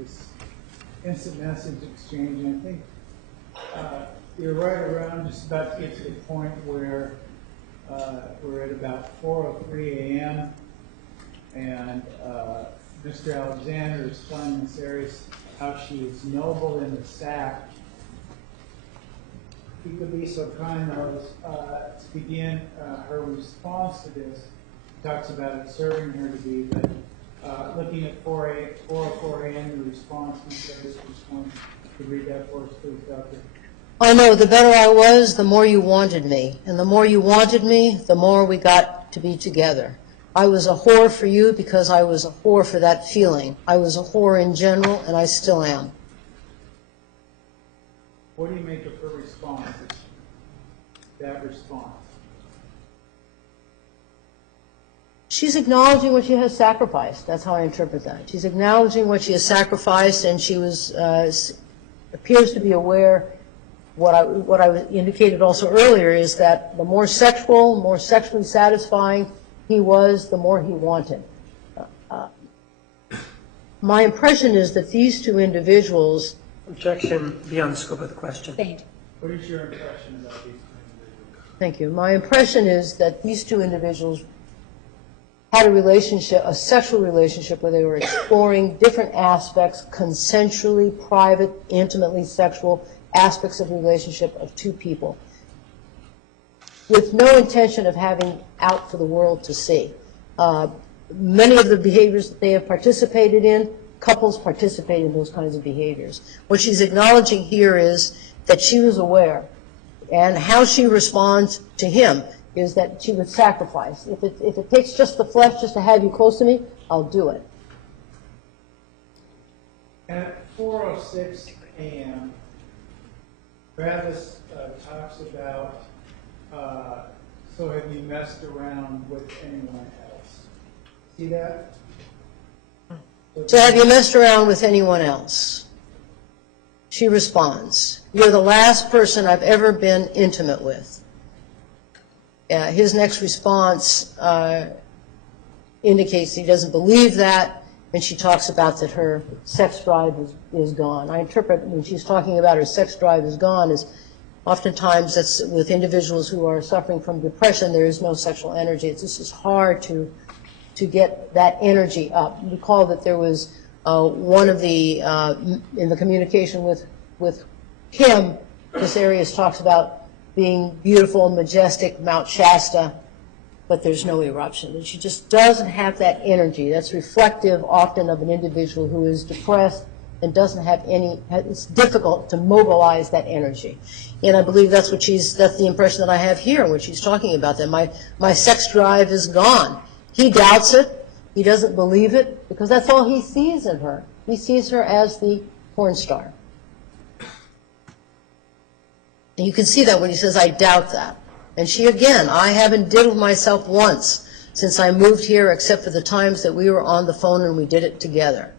this instant message exchange. And I think you're right around just about to get to the point where we're at about 4:03 a.m. and Mr. Alexander is telling Miss Arias how she is noble in the sack. If you could be so kind, though, to begin her response to this. She talks about it serving her to be, but looking at 4:04 a.m., the response, Miss Arias' response. Could you read that for us, please, Doctor? I know the better I was, the more you wanted me. And the more you wanted me, the more we got to be together. I was a whore for you because I was a whore for that feeling. I was a whore in general, and I still am. What do you make of her response, that response? She's acknowledging what she has sacrificed. That's how I interpret that. She's acknowledging what she has sacrificed, and she was appears to be aware. What I indicated also earlier is that the more sexual, more sexually satisfying he was, the more he wanted. My impression is that these two individuals... Objection beyond the scope of the question. What is your impression about these two individuals? Thank you. My impression is that these two individuals had a relationship, a sexual relationship, where they were exploring different aspects, consensually, private, intimately sexual aspects of relationship of two people, with no intention of having out for the world to see. Many of the behaviors that they have participated in, couples participate in those kinds of behaviors. What she's acknowledging here is that she was aware, and how she responds to him is that she would sacrifice. If it takes just the flesh just to have you close to me, I'll do it. At 4:06 a.m., Travis talks about, so have you messed around with anyone else? See that? So have you messed around with anyone else? She responds, you're the last person I've ever been intimate with. His next response indicates he doesn't believe that, and she talks about that her sex drive is gone. I interpret when she's talking about her sex drive is gone as oftentimes that's with individuals who are suffering from depression, there is no sexual energy. It's just hard to get that energy up. Recall that there was one of the, in the communication with Kim, Miss Arias talks about being beautiful, majestic, Mount Shasta, but there's no eruption. And she just doesn't have that energy. That's reflective often of an individual who is depressed and doesn't have any, it's difficult to mobilize that energy. And I believe that's the impression that I have here when she's talking about that. My sex drive is gone. He doubts it. He doesn't believe it because that's all he sees in her. He sees her as the porn star. And you can see that when he says, I doubt that. And she, again, I haven't diddled myself once since I moved here except for the times that we were on the phone and we did it together.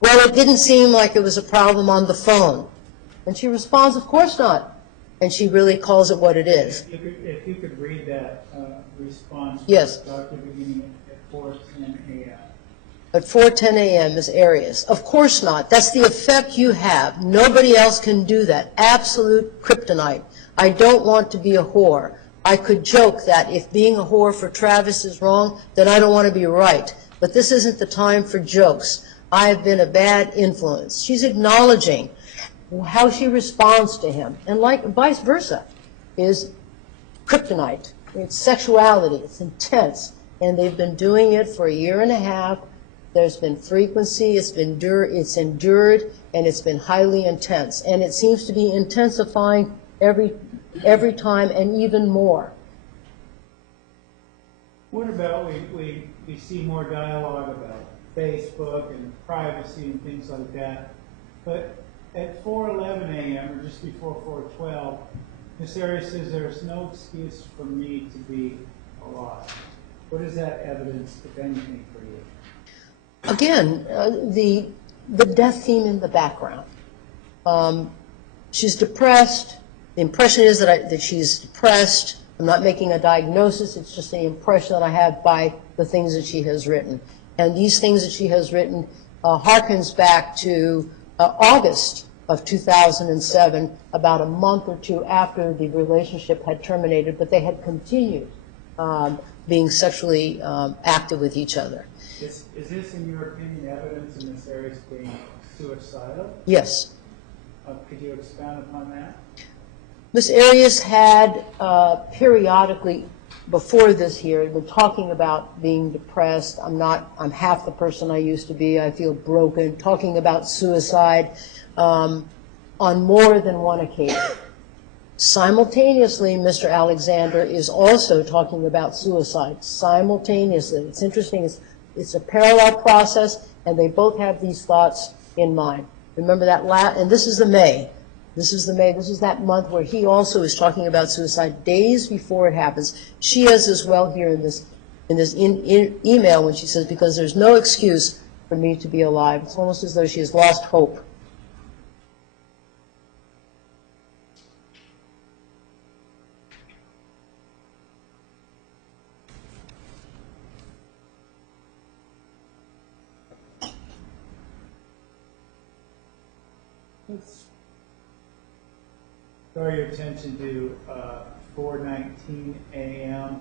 Well, it didn't seem like it was a problem on the phone. And she responds, of course not. And she really calls it what it is. If you could read that response. Yes. Dr. beginning at 4:10 a.m. At 4:10 a.m. is Arias. Of course not. That's the effect you have. Nobody else can do that. Absolute kryptonite. I don't want to be a whore. I could joke that if being a whore for Travis is wrong, then I don't want to be right. But this isn't the time for jokes. I have been a bad influence. She's acknowledging how she responds to him. And like vice versa is kryptonite. It's sexuality. It's intense. And they've been doing it for a year and a half. There's been frequency. It's endured, and it's been highly intense. And it seems to be intensifying every time and even more. What about we see more dialogue about Facebook and privacy and things like that, but at 4:11 a.m. or just before 4:12, Ms. Arias says there's no excuse for me to be alive. What is that evidence, if anything, for you? Again, the death theme in the background. She's depressed. The impression is that she's depressed. I'm not making a diagnosis. It's just the impression that I have by the things that she has written. And these things that she has written harkens back to August of 2007, about a month or two after the relationship had terminated, but they had continued being sexually active with each other. Is this, in your opinion, evidence in this area of being suicidal? Yes. Could you expound upon that? Ms. Arias had periodically, before this here, been talking about being depressed. I'm half the person I used to be. I feel broken. Talking about suicide on more than one occasion. Simultaneously, Mr. Alexander is also talking about suicide. Simultaneously. It's interesting. It's a parallel process, and they both have these thoughts in mind. Remember that and this is the May. This is that month where he also is talking about suicide days before it happens. She is as well here in this email when she says, because there's no excuse for me to be alive. It's almost as though she has lost hope. Let's draw your attention to 4:19 a.m.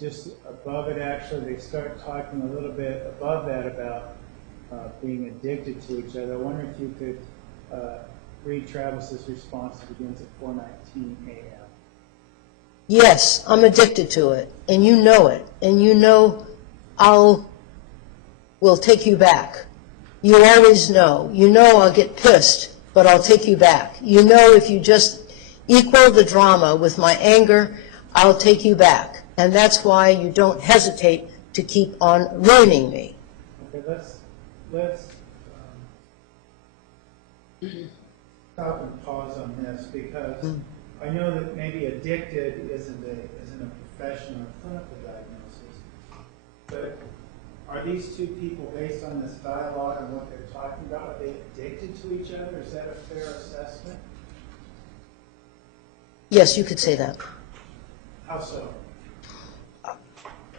Just above it, actually, they start talking a little bit above that about being addicted to each other. I wonder if you could read Travis's response. It begins at 4:19 a.m. Yes, I'm addicted to it, and you know it, and you know will take you back. You always know. You know I'll get pissed, but I'll take you back. You know if you just equal the drama with my anger, I'll take you back. And that's why you don't hesitate to keep on ruining me. Okay, let's stop and pause on this, because I know that maybe addicted isn't a professional or clinical diagnosis, but are these two people, based on this dialogue and what they're talking about, are they addicted to each other? Is that a fair assessment? Yes, you could say that. How so?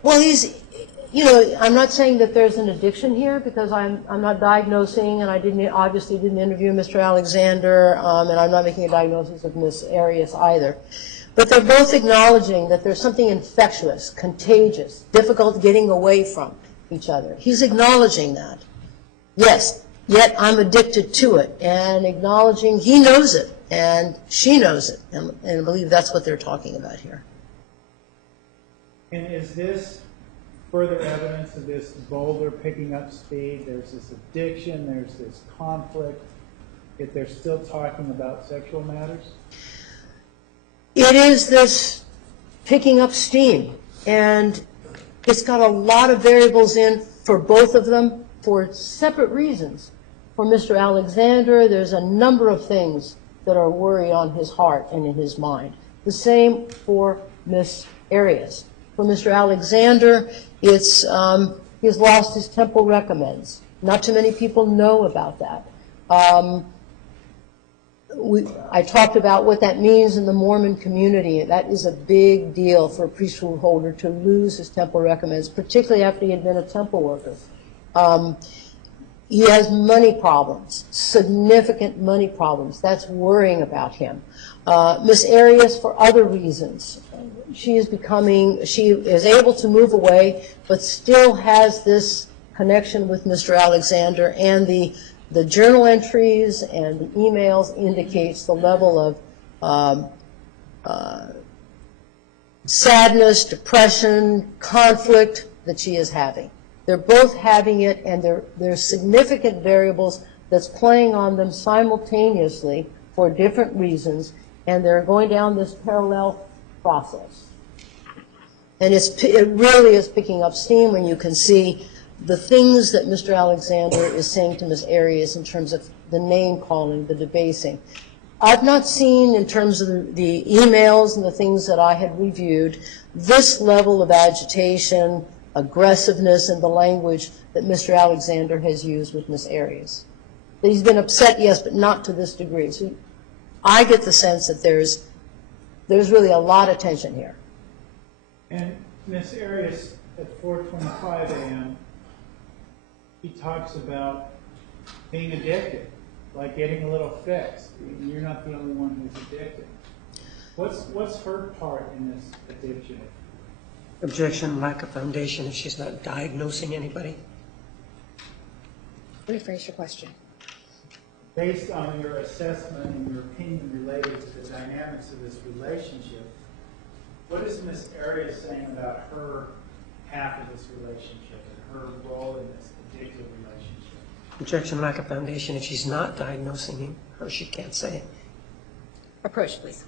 Well, I'm not saying that there's an addiction here, because I'm not diagnosing, and I obviously didn't interview Mr. Alexander, and I'm not making a diagnosis of Ms. Arias either. But they're both acknowledging that there's something infectious, contagious, difficult getting away from each other. He's acknowledging that. Yes, yet I'm addicted to it, and acknowledging he knows it, and she knows it, and I believe that's what they're talking about here. And is this further evidence of this boulder picking up speed? There's this addiction, there's this conflict, yet they're still talking about sexual matters? It is this picking up steam, and it's got a lot of variables in for both of them for separate reasons. For Mr. Alexander, there's a number of things that are worry on his heart and in his mind. The same for Miss Arias. For Mr. Alexander, it's he's lost his temple recommends. Not too many people know about that. I talked about what that means in the Mormon community. That is a big deal for a priesthood holder to lose his temple recommends, particularly after he had been a temple worker. He has money problems, significant money problems. That's worrying about him. Miss Arias, for other reasons, she is able to move away, but still has this connection with Mr. Alexander, and the journal entries and the emails indicates the level of sadness, depression, conflict that she is having. They're both having it, and there's significant variables that's playing on them simultaneously for different reasons, and they're going down this parallel process. And it really is picking up steam when you can see the things that Mr. Alexander is saying to Ms. Arias in terms of the name calling, the debasing. I've not seen, in terms of the emails and the things that I had reviewed, this level of agitation, aggressiveness in the language that Mr. Alexander has used with Ms. Arias. That he's been upset, yes, but not to this degree. So I get the sense that there's really a lot of tension here. And Ms. Arias, at 4:25 a.m., he talks about being addicted, like getting a little fix. You're not the only one who's addicted. What's her part in this addiction? Objection, lack of foundation if she's not diagnosing anybody. Rephrase your question. Based on your assessment and your opinion related to the dynamics of this relationship, what is Ms. Arias saying about her half of this relationship and her role in this addictive relationship? Objection, lack of foundation if she's not diagnosing her, she can't say. Approach, please.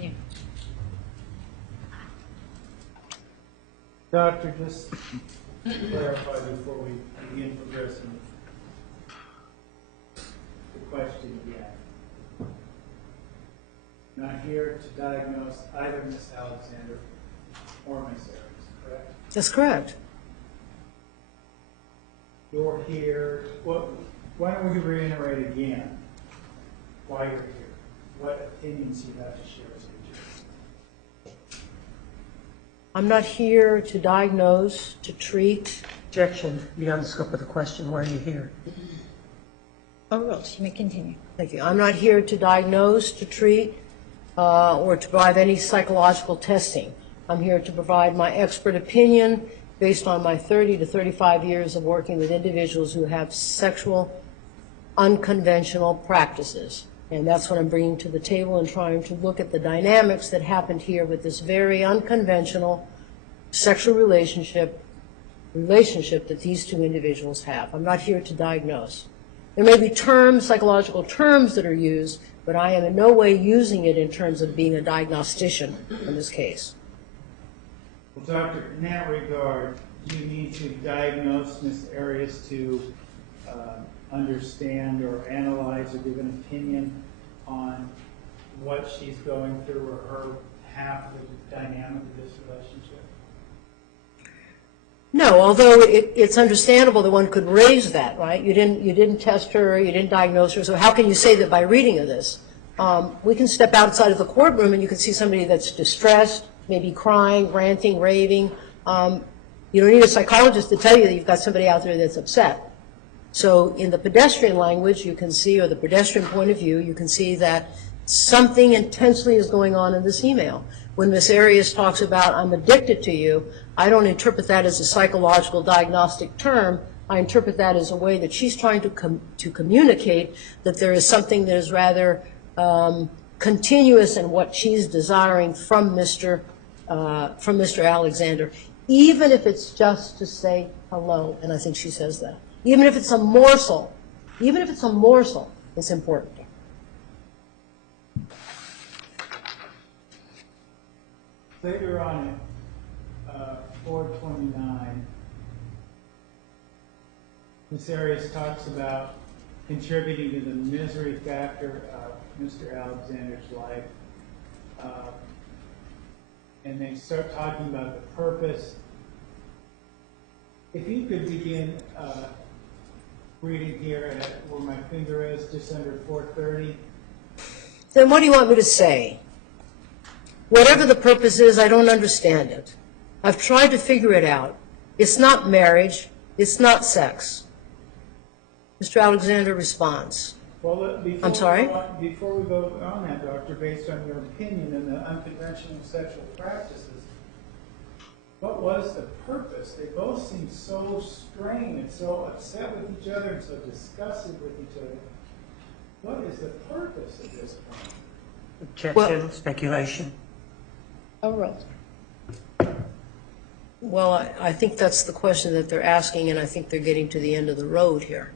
Yeah. Doctor, just to clarify before we begin progressing the question again. Not here to diagnose either Miss Alexander or Miss Arias, correct? That's correct. You're here, why don't we reiterate again why you're here? What opinions you have to share with each I'm not here to diagnose, to treat. Objection, beyond the scope of the question, why are you here? Overruled. You may continue. Thank you. I'm not here to diagnose, to treat, or to provide any psychological testing. I'm here to provide my expert opinion based on my 30 to 35 years of working with individuals who have sexual unconventional practices. And that's what I'm bringing to the table and trying to look at the dynamics that happened here with this very unconventional sexual relationship that these two individuals have. I'm not here to diagnose. There may be terms, psychological terms that are used, but I am in no way using it in terms of being a diagnostician in this case. Well, Doctor, in that regard, do you need to diagnose Ms. Arias to understand or analyze or give an opinion on what she's going through or her half of the dynamic of this relationship? No, although it's understandable that one could raise that, right? You didn't test her, you didn't diagnose her, so how can you say that by reading of this? We can step outside of the courtroom and you can see somebody that's distressed, maybe crying, ranting, raving. You don't need a psychologist to tell you that you've got somebody out there that's upset. So in the pedestrian language, you can see, or the pedestrian point of view, you can see that something intensely is going on in this email. When Ms. Arias talks about, I'm addicted to you, I don't interpret that as a psychological diagnostic term. I interpret that as a way that she's trying to communicate that there is something that is rather continuous in what she's desiring from Mr. from Mr. Alexander, even if it's just to say hello, and I think she says that. Even if it's a morsel, it's important. Later on at 429, Ms. Arias talks about contributing to the misery factor of Mr. Alexander's life. And they start talking about the purpose. If you could begin reading here at where my finger is, just under 430. Then what do you want me to say? Whatever the purpose is, I don't understand it. I've tried to figure it out. It's not marriage. It's not sex. Mr. Alexander responds. Well, I'm sorry? Before we go on that, Doctor, based on your opinion and the unconventional sexual practices, what was the purpose? They both seem so strained and so upset with each other and so disgusted with each other. What is the purpose of this point? Objection, speculation. Overruled. Well, I think that's the question that they're asking, and I think they're getting to the end of the road here.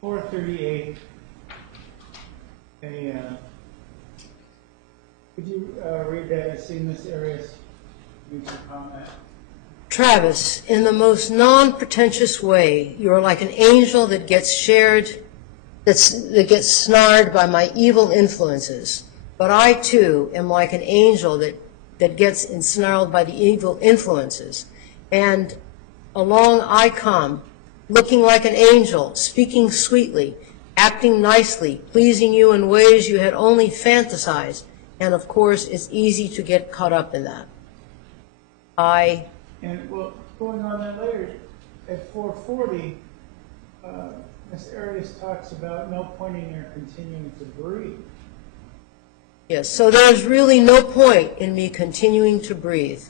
.438. Could you read that? I see Ms. Arias make a comment. Travis, in the most non-pretentious way, you are like an angel that gets that gets snared by my evil influences. But I, too, am like an angel that gets ensnarled by the evil influences. And along I come, looking like an angel, speaking sweetly, acting nicely, pleasing you in ways you had only fantasized. And, of course, it's easy to get caught up in that. And, well, going on that later, at 440, Ms. Arias talks about no point in your continuing to breathe. Yes, so there's really no point in me continuing to breathe.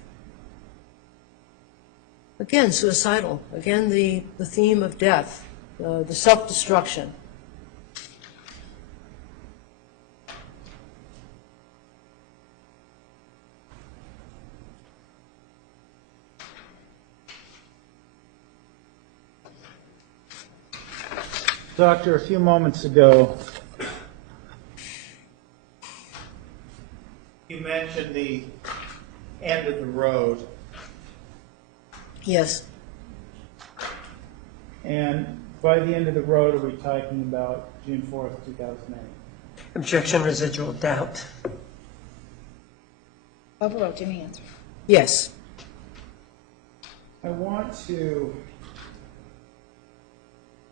Again, suicidal. Again, the theme of death, the self-destruction. Doctor, a few moments ago, you mentioned the end of the road. Yes. And by the end of the road, are we talking about June 4th, 2008? Objection, residual doubt. Overruled. Jimmy answer. Yes. I want to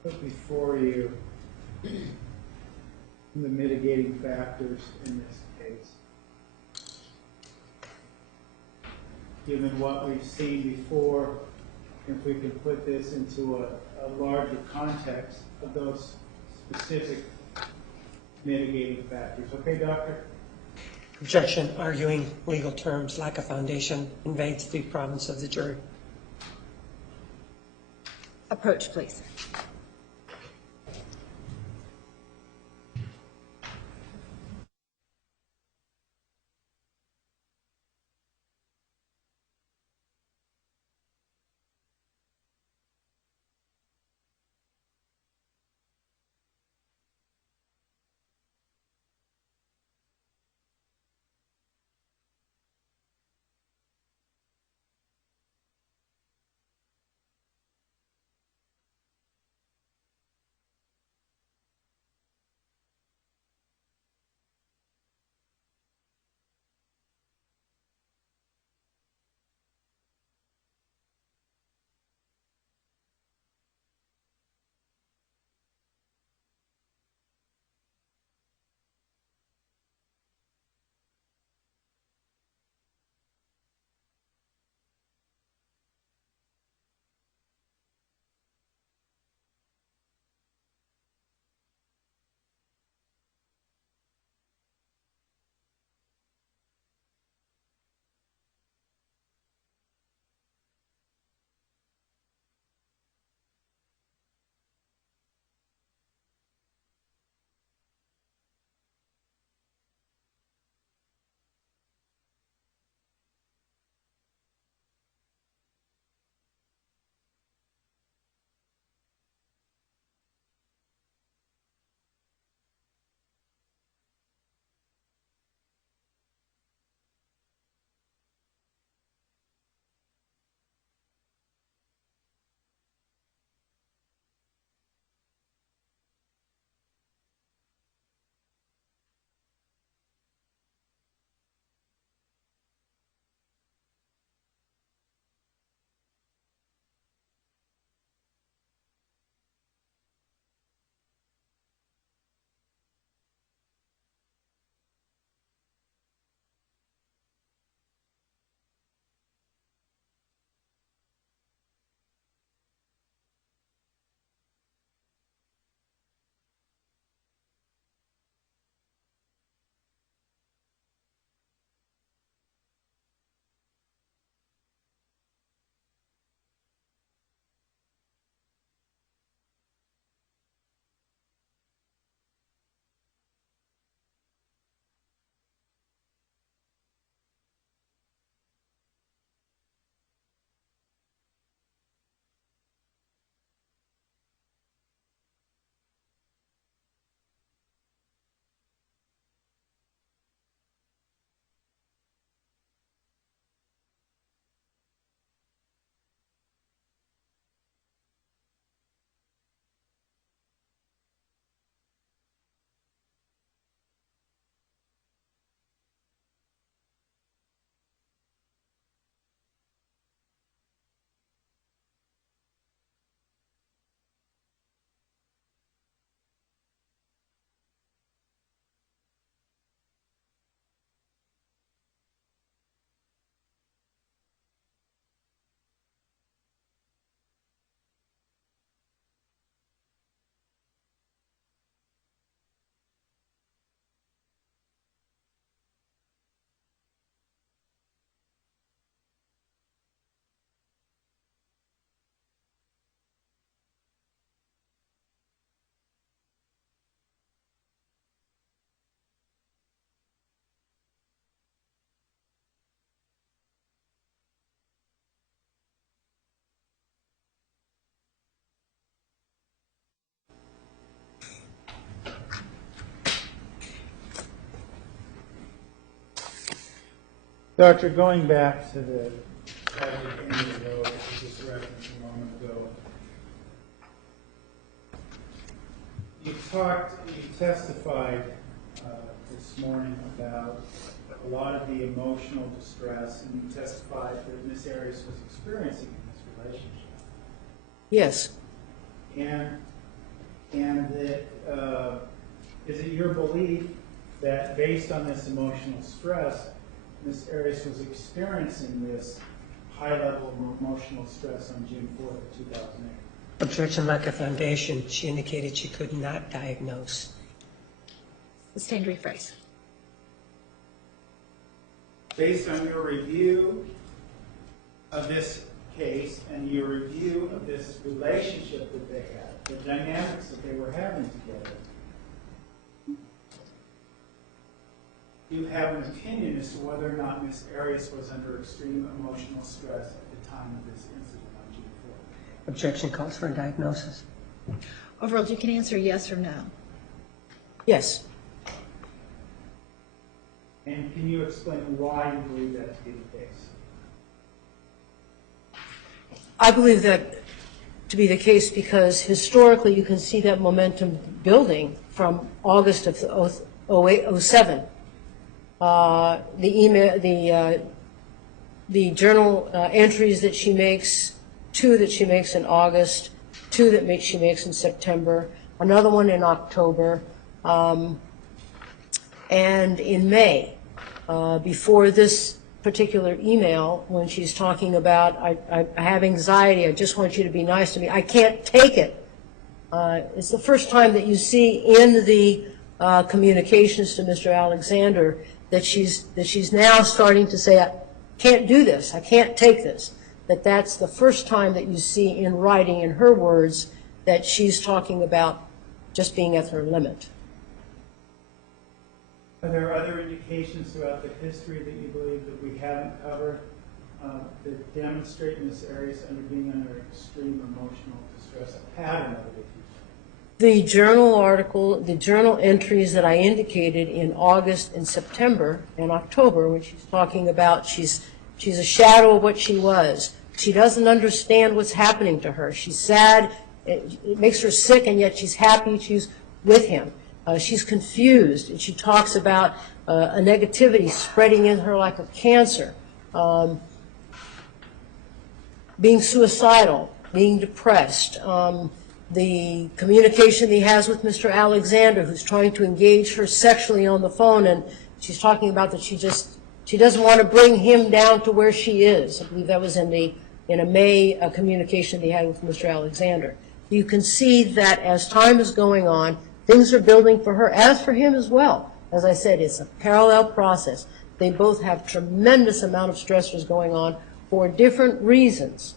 put before you the mitigating factors in this case. Given what we've seen before, if we can put this into a larger context of those specific mitigating factors. Okay, Doctor? Objection, arguing legal terms, lack of foundation, invades the province of the jury. Approach, please. Doctor, going back to the tragic end of the road that you just referenced a moment ago, you testified this morning about a lot of the emotional distress, and you testified that Ms. Arias was experiencing in this relationship. Yes. And that, is it your belief that based on this emotional stress, Ms. Arias was experiencing this high level of emotional stress on June 4th of 2008? Objection, lack of foundation. She indicated she could not diagnose. Sustained rephrase. Based on your review of this case and your review of this relationship that they had, the dynamics that they were having together, you have an opinion as to whether or not Ms. Arias was under extreme emotional stress at the time of this incident on June 4th. Objection calls for a diagnosis. Overruled. You can answer yes or no. Yes. And can you explain why you believe that to be the case? I believe that to be the case because historically you can see that momentum building from August of 07. The journal entries that she makes, 2 that she makes in August, 2 that she makes in September, another one in October, and in May. Before this particular email, when she's talking about, I have anxiety, I just want you to be nice to me, I can't take it. It's the first time that you see in the communications to Mr. Alexander that she's now starting to say, I can't do this, I can't take this. That's the first time that you see in writing, in her words, that she's talking about just being at her limit. Are there other indications throughout the history that you believe that we haven't covered that demonstrate Ms. Arias being under extreme emotional distress, a pattern of it? The journal article, the journal entries that I indicated in August and September and October, when she's talking about she's a shadow of what she was. She doesn't understand what's happening to her. She's sad. It makes her sick, and yet she's happy she's with him. She's confused, and she talks about a negativity spreading in her like a cancer, being suicidal, being depressed. The communication he has with Mr. Alexander, who's trying to engage her sexually on the phone, and she's talking about that she doesn't want to bring him down to where she is. I believe that was in a May communication he had with Mr. Alexander. You can see that as time is going on, things are building for her, as for him as well. As I said, it's a parallel process. They both have tremendous amount of stressors going on for different reasons,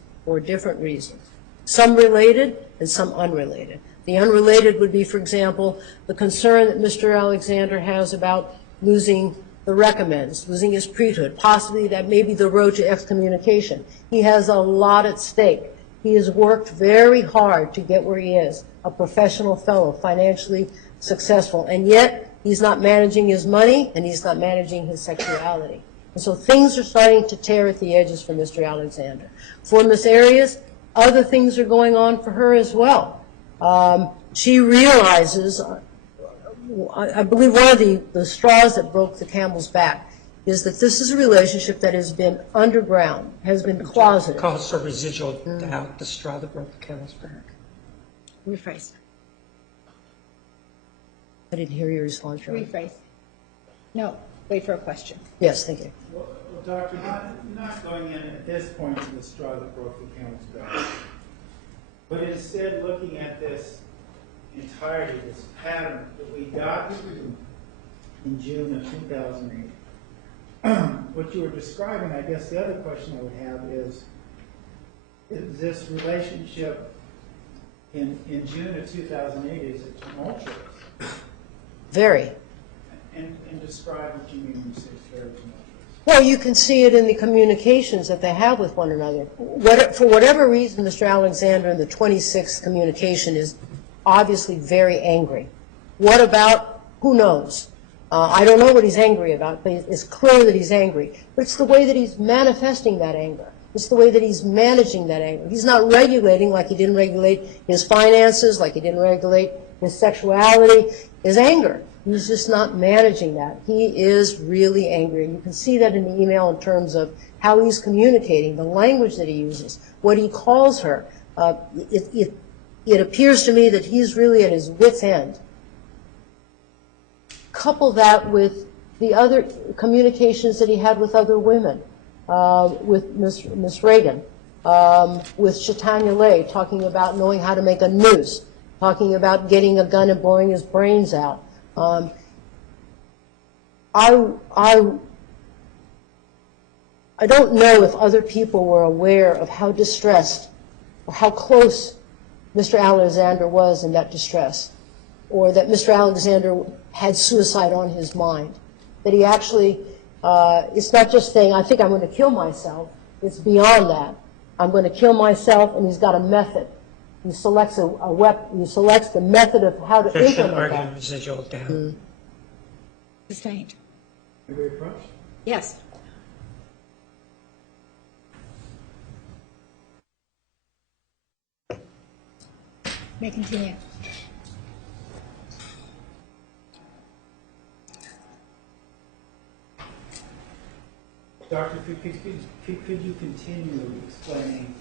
Some related and some unrelated. The unrelated would be, for example, the concern that Mr. Alexander has about losing the recommends, losing his priesthood. Possibly that may be the road to excommunication. He has a lot at stake. He has worked very hard to get where he is, a professional fellow, financially successful, and yet he's not managing his money and he's not managing his sexuality. And so things are starting to tear at the edges for Mr. Alexander. For Ms. Arias, other things are going on for her as well. She realizes, I believe one of the straws that broke the camel's back is that this is a relationship that has been underground, has been closeted. Calls for residual doubt, the straw that broke the camel's back. Rephrase. I didn't hear your response, John. Rephrase. No. Wait for a question. Yes, thank you. Well, Doctor, not going in at this point to the straw that broke the camel's back, but instead looking at this entirety, this pattern that we got in June of 2008. What you were describing, I guess the other question I would have is this relationship in June of 2008, is it tumultuous? Very. And describe what you mean when you say it's very tumultuous. Well, you can see it in the communications that they have with one another. For whatever reason, Mr. Alexander in the 26th communication is obviously very angry. What about, who knows? I don't know what he's angry about, but it's clear that he's angry. But it's the way that he's manifesting that anger. It's the way that he's managing that anger. He's not regulating like he didn't regulate his finances, like he didn't regulate his sexuality, his anger. He's just not managing that. He is really angry. And you can see that in the email in terms of how he's communicating, the language that he uses, what he calls her. It appears to me that he's really at his wit's end. Couple that with the other communications that he had with other women, with Miss Reagan, with Chaitanya Lay, talking about knowing how to make a noose, talking about getting a gun and blowing his brains out. I don't know if other people were aware of how distressed or how close Mr. Alexander was in that distress, or that Mr. Alexander had suicide on his mind, that he actually, it's not just saying, I think I'm going to kill myself, it's beyond that. I'm going to kill myself, and he's got a method. He selects a weapon, he selects the method of how to Objection, implement arguing that. residual down. Sustained. May we approach? Yes. May continue. Doctor, could you continue explaining,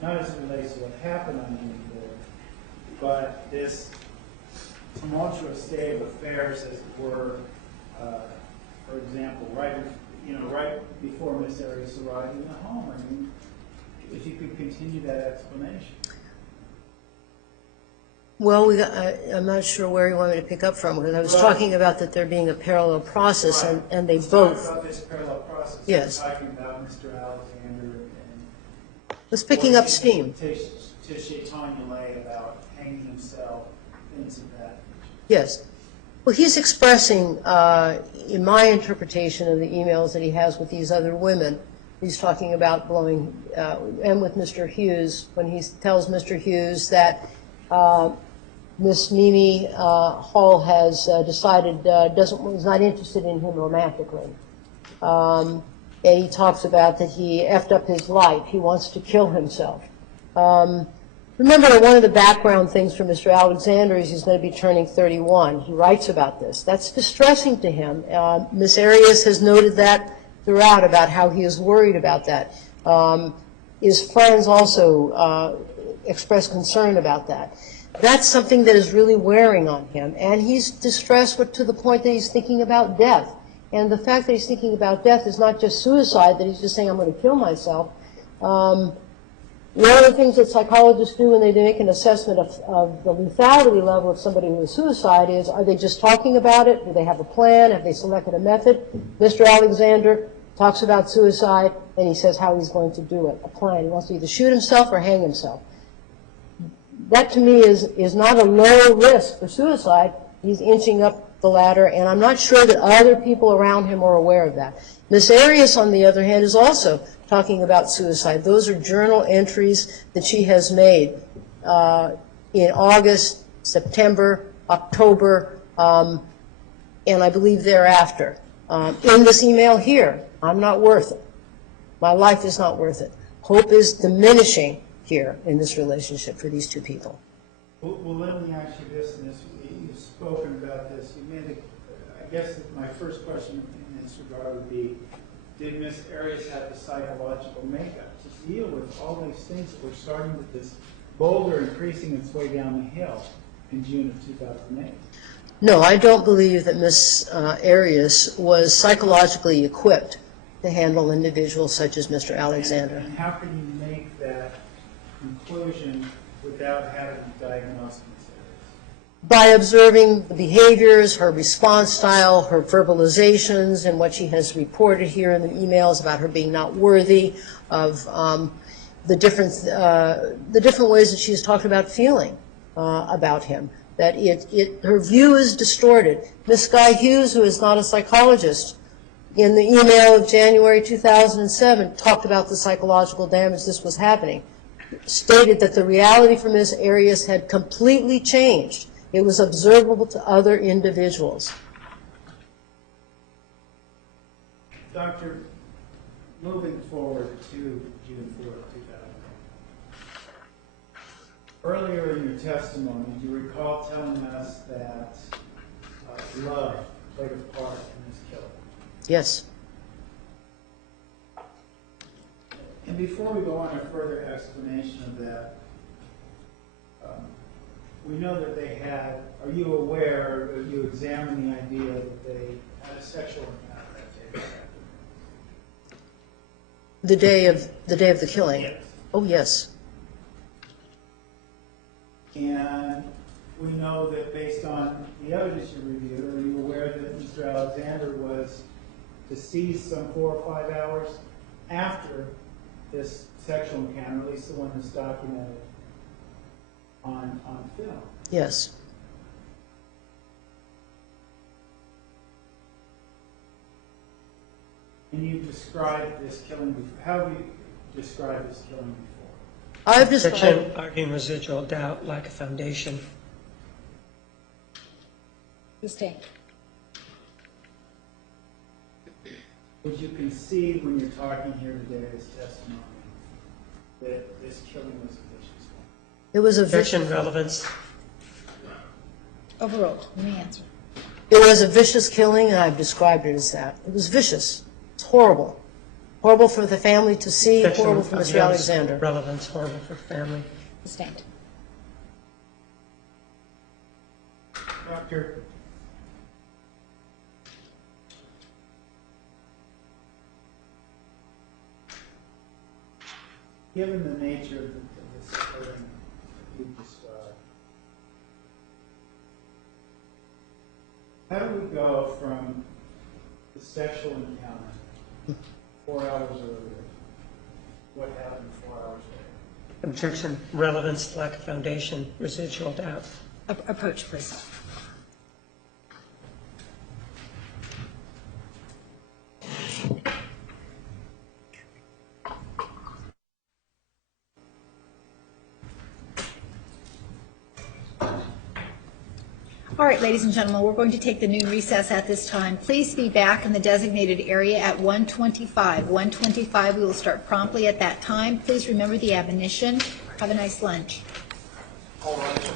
not as it relates to what happened on the board, but this tumultuous state of affairs, as it were, for example, right before Miss Arias arrived in the home? I mean, if you could continue that explanation. Well, I'm not sure where you want me to pick up from, because I was talking about that there being a parallel process, and they Let's both. talk about this parallel process. Yes. We're talking about Mr. Alexander and It's picking up steam. to Chaitanya Lay about hanging himself, things of that nature. Yes. Well, he's expressing, in my interpretation of the emails that he has with these other women, he's talking about blowing, and with Mr. Hughes, when he tells Mr. Hughes that Miss Mimi Hall has decided is not interested in him romantically. And he talks about that he effed up his life. He wants to kill himself. Remember, one of the background things for Mr. Alexander is he's going to be turning 31. He writes about this. That's distressing to him. Miss Arias has noted that throughout, about how he is worried about that. His friends also express concern about that. That's something that is really wearing on him, and he's distressed to the point that he's thinking about death. And the fact that he's thinking about death is not just suicide, that he's just saying, I'm going to kill myself. One of the things that psychologists do when they make an assessment of the lethality level of somebody who has suicide is, are they just talking about it? Do they have a plan? Have they selected a method? Mr. Alexander talks about suicide, and he says how he's going to do it, a plan. He wants to either shoot himself or hang himself. That to me is not a low risk for suicide. He's inching up the ladder, and I'm not sure that other people around him are aware of that. Miss Arias, on the other hand, is also talking about suicide. Those are journal entries that she has made in August, September, October, and I believe thereafter. In this email here, I'm not worth it. My life is not worth it. Hope is diminishing here in this relationship for these two people. Well, let me ask you this, and you've spoken about this. You made I guess that my first question in this regard would be, did Miss Arias have the psychological makeup to deal with all these things that were starting with this boulder increasing its way down the hill in June of 2008? No, I don't believe that Miss Arias was psychologically equipped to handle individuals such as Mr. Alexander. And how can you make that conclusion without having diagnosed Miss Arias? By observing the behaviors, her response style, her verbalizations, and what she has reported here in the emails about her being not worthy of the different ways that she's talked about feeling about him. That her view is distorted. Miss Guy Hughes, who is not a psychologist, in the email of January 2007, talked about the psychological damage this was happening, stated that the reality for Miss Arias had completely changed. It was observable to other individuals. Doctor, moving forward to June 4th, 2000. Earlier in your testimony, do you recall telling us that love played a part in this killing? Yes. And before we go on a further explanation of that, we know that they had, are you aware, or you examined the idea that they had a sexual encounter that day? The day of the killing? Yes. Oh, yes. And we know that based on the evidence you reviewed, are you aware that Mr. Alexander was deceased some 4 or 5 hours after this sexual encounter, at least the one that's documented on film? Yes. And you've described this killing before. How have you described this killing before? I've described. Objection, arguing residual doubt, lack of foundation. Sustained. Would you concede when you're talking here today as testimony that this killing was a vicious one? It was a Objection, vicious, relevance. Overruled. Let me answer. it was a vicious killing, and I've described it as that. It was vicious. It's horrible. Horrible for the family to see, Objection, horrible for Mr. obvious Alexander. relevance, horrible for the family. Sustained. Doctor, given the nature of this killing you've described, how do we go from the sexual encounter 4 hours earlier? What happened 4 hours later? Objection, relevance, lack of foundation, residual doubt. Approach, please. All right, ladies and gentlemen, we're going to take the noon recess at this time. Please be back in the designated area at 1:25. 1:25, we will start promptly at that time. Please remember the admonition. Have a nice lunch. All right.